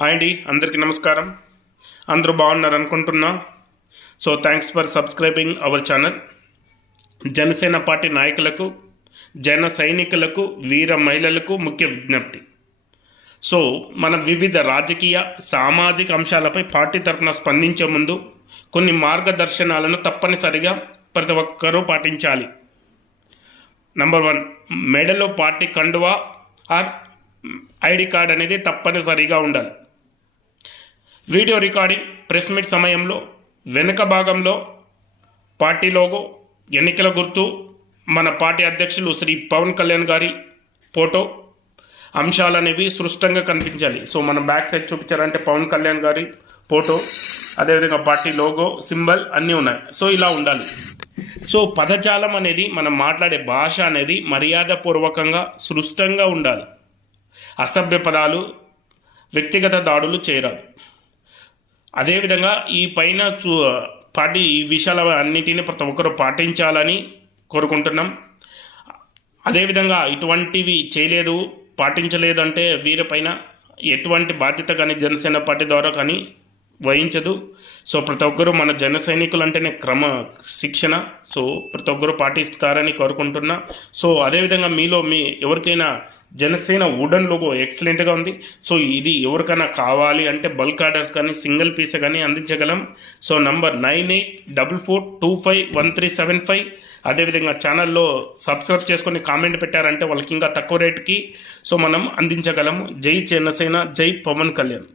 Hi అండి, అందరికీ నమస్కారం. అందరూ బాగున్నారు అనుకుంటున్నా. So thanks for subscribing our channel. Janasena party నాయకులకు, జన సైనికులకు, వీర మహిళలకు ముఖ్య విజ్ఞప్తి. సో మన వివిధ రాజకీయ సామాజిక అంశాలపై పార్టీ తరఫున స్పందించే ముందు కొన్ని మార్గదర్శనాలను తప్పనిసరిగా ప్రతి ఒక్కరూ పాటించాలి. నంబర్ 1, మెడలో పార్టీ కండువా ఆర్ ఐడి కార్డ్ అనేది తప్పనిసరిగా ఉండాలి. వీడియో రికార్డింగ్, ప్రెస్ మీట్ సమయంలో వెనుక భాగంలో పార్టీ లోగో, ఎన్నికల గుర్తు, మన పార్టీ అధ్యక్షులు శ్రీ పవన్ కళ్యాణ్ గారి ఫోటో అంశాలు అనేవి స్పష్టంగా కనిపించాలి. సో మనం బ్యాక్ సైడ్ చూపించారంటే పవన్ కళ్యాణ్ గారి ఫోటో, అదేవిధంగా పార్టీ లోగో, సింబల్ అన్నీ ఉన్నాయి. సో ఇలా ఉండాలి. సో పదజాలం అనేది, మనం మాట్లాడే భాష అనేది మర్యాదపూర్వకంగా స్పష్టంగా ఉండాలి. అసభ్య పదాలు, వ్యక్తిగత దాడులు చేయరాదు. అదేవిధంగా ఈ పైన పార్టీ ఈ విషయాల అన్నిటిని ప్రతి ఒక్కరు పాటించాలని కోరుకుంటున్నాం. అదేవిధంగా ఇటువంటివి చేయలేదు, పాటించలేదు అంటే వీరిపైన ఎటువంటి బాధ్యత కానీ జనసేన పార్టీ ద్వారా కానీ వహించదు. సో ప్రతి ఒక్కరు మన జన సైనికులు అంటేనే శిక్షణ. సో ప్రతి ఒక్కరు పాటిస్తారని కోరుకుంటున్నా. సో అదేవిధంగా మీలో ఎవరికైనా జనసేన వుడెన్ లోగో ఎక్సలెంట్గా ఉంది. సో ఇది ఎవరికైనా కావాలి అంటే బల్క్ ఆర్డర్స్ కానీ సింగిల్ పీస్ కానీ అందించగలం. So number 9844251375. అదేవిధంగా ఛానల్లో సబ్స్క్రైబ్ చేసుకొని కామెంట్ పెట్టారంటే వాళ్ళకి ఇంకా తక్కువ రేటుకి సో మనం అందించగలము. జై జనసేన, జై పవన్ కళ్యాణ్.